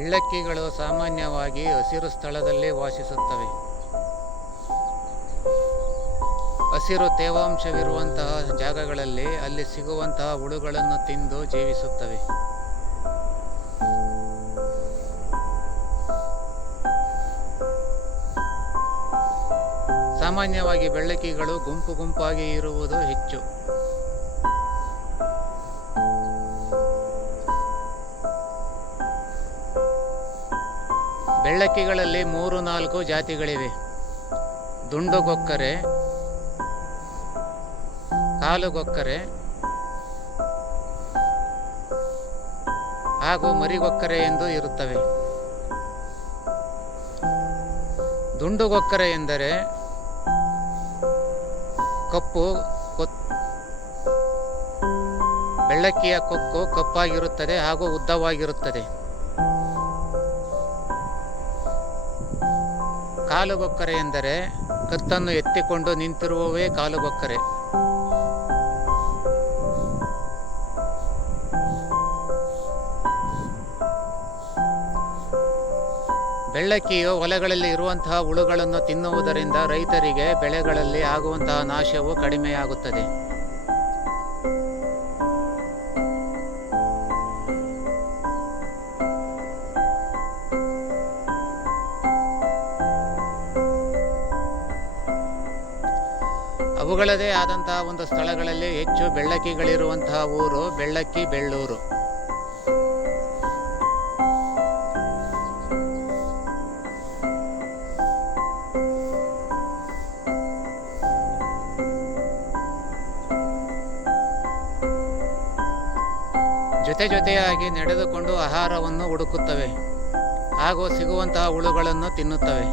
ಬೆಳ್ಳಕ್ಕಿಗಳು ಸಾಮಾನ್ಯವಾಗಿ ಹಸಿರು ಸ್ಥಳದಲ್ಲಿ ವಾಸಿಸುತ್ತವೆ. ಹಸಿರು ತೇವಾಂಶವಿರುವಂತಹ ಜಾಗಗಳಲ್ಲಿ ಅಲ್ಲಿ ಸಿಗುವಂತಹ ಹುಳುಗಳನ್ನು ತಿಂದು ಜೀವಿಸುತ್ತವೆ. ಸಾಮಾನ್ಯವಾಗಿ ಬೆಳ್ಳಕ್ಕಿಗಳು ಗುಂಪು ಗುಂಪಾಗಿ ಇರುವುದು ಹೆಚ್ಚು. ಬೆಳ್ಳಕ್ಕಿಗಳಲ್ಲಿ 3-4 ಜಾತಿಗಳಿವೆ. ದುಂಡುಗೊಕ್ಕರೆ, ಕಾಲುಗೊಕ್ಕರೆ ಹಾಗೂ ಮರಿಗೊಕ್ಕರೆ ಎಂದು ಇರುತ್ತವೆ. ದುಂಡುಗೊಕ್ಕರೆ ಎಂದರೆ ಕಪ್ಪು ಬೆಳ್ಳಕ್ಕಿಯ ಕೊಕ್ಕು ಕಪ್ಪಾಗಿರುತ್ತದೆ ಹಾಗೂ ಉದ್ದವಾಗಿರುತ್ತದೆ. ಕಾಲುಗೊಕ್ಕರೆ ಎಂದರೆ ಕತ್ತನ್ನು ಎತ್ತಿಕೊಂಡು ನಿಂತಿರುವವೇ ಕಾಲುಗೊಕ್ಕರೆ. ಬೆಳ್ಳಕ್ಕಿಯು ಹೊಲಗಳಲ್ಲಿ ಇರುವಂತಹ ಹುಳುಗಳನ್ನು ತಿನ್ನುವುದರಿಂದ ರೈತರಿಗೆ ಬೆಳೆಗಳಲ್ಲಿ ಆಗುವಂತಹ ನಾಶವು ಕಡಿಮೆಯಾಗುತ್ತದೆ. ಅವುಗಳದೇ ಆದಂತಹ ಒಂದು ಸ್ಥಳಗಳಲ್ಲಿ ಹೆಚ್ಚು ಬೆಳ್ಳಕ್ಕಿಗಳಿರುವಂತಹ ಊರು ಬೆಳ್ಳಕ್ಕಿ ಬೆಳ್ಳೂರು. ಜೊತೆಯಾಗಿ ನಡೆದುಕೊಂಡು ಆಹಾರವನ್ನು ಹುಡುಕುತ್ತವೆ ಹಾಗೂ ಸಿಗುವಂತಹ ಹುಳುಗಳನ್ನು ತಿನ್ನುತ್ತವೆ.